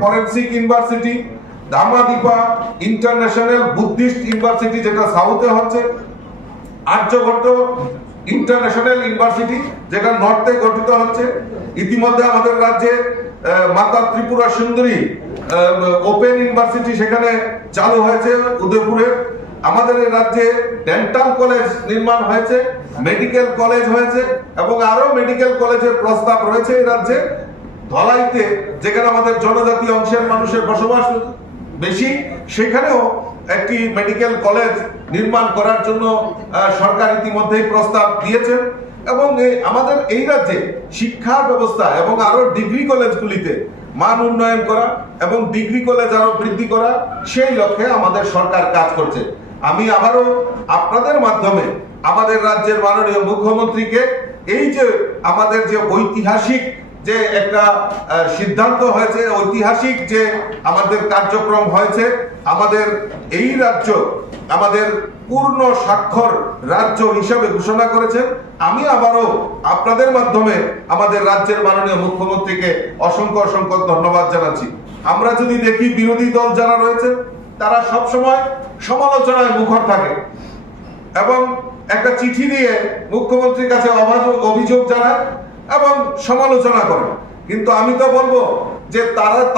Forensic university, দামাদিপা international buddhist university যেটা সাউথে হচ্ছে, আর্যভট্ট ইন্টারন্যাশনাল ইউনিভার্সিটি যেটা নর্থে গঠিত হচ্ছে। ইতিমধ্যে আমাদের রাজ্যে মাতা ত্রিপুরা সুন্দরী ওপেন ইউনিভার্সিটি সেখানে চালু হয়েছে উদয়পুরে। আমাদের রাজ্যে ডেন্টাল কলেজ নির্মাণ হয়েছে, মেডিকেল কলেজ হয়েছে এবং আরো মেডিকেল কলেজের প্রস্তাব রয়েছে এই রাজ্যে। ধলাইতে যেখানে আমাদের জনজাতি অংশের মানুষের বসবাস বেশি, সেখানেও একটি মেডিকেল কলেজ নির্মাণ করার জন্য সরকার ইতিমধ্যেই প্রস্তাব দিয়েছে। এবং আমাদের এই রাজ্যে শিক্ষা ব্যবস্থা এবং আরো ডিগ্রি কলেজগুলিতে মান উন্নয়ন করা এবং ডিগ্রি কলেজ আরো বৃদ্ধি করা, সেই লক্ষ্যে আমাদের সরকার কাজ করছে। আমি আবারও আপনাদের মাধ্যমে আমাদের রাজ্যের মাননীয় মুখ্যমন্ত্রীকে এই যে আমাদের যে ঐতিহাসিক যে একটা সিদ্ধান্ত হয়েছে, ঐতিহাসিক যে আমাদের কার্যক্রম হয়েছে, আমাদের এই রাজ্য আমাদের পূর্ণ স্বাক্ষর রাজ্য হিসাবে ঘোষণা করেছেন। আমি আবারও আপনাদের মাধ্যমে আমাদের রাজ্যের মাননীয় মুখ্যমন্ত্রীকে অসংখ্য অসংখ্য ধন্যবাদ জানাচ্ছি। আমরা যদি দেখি বিরোধী দল যারা রয়েছে তারা সব সময় সমালোচনায় মুখর থাকে এবং একটা চিঠি দিয়ে মুখ্যমন্ত্রীর কাছে অভিযোগ জানায় এবং সমালোচনা করে। কিন্তু আমি তো বলবো যে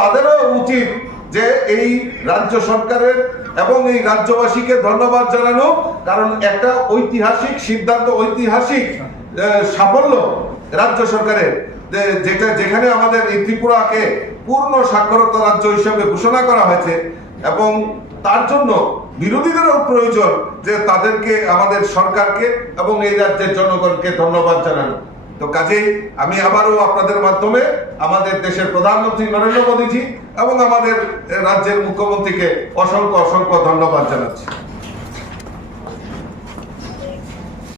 তাদেরও উচিত যে এই রাজ্য সরকারের এবং এই রাজ্যবাসীকে ধন্যবাদ জানানো, কারণ একটা ঐতিহাসিক সিদ্ধান্ত, ঐতিহাসিক সাফল্য রাজ্য সরকারের, যেখানে আমাদের এই ত্রিপুরাকে পূর্ণ সাক্ষরতা রাজ্য হিসেবে ঘোষণা করা হয়েছে। এবং তার জন্য বিরোধীদেরও প্রয়োজন যে তাদেরকে, আমাদের সরকারকে এবং এই রাজ্যের জনগণকে ধন্যবাদ জানানো। তো কাজেই আমি আবারও আপনাদের মাধ্যমে আমাদের দেশের প্রধানমন্ত্রী নরেন্দ্র মোদীজি এবং আমাদের রাজ্যের মুখ্যমন্ত্রীকে অসংখ্য অসংখ্য ধন্যবাদ জানাচ্ছি।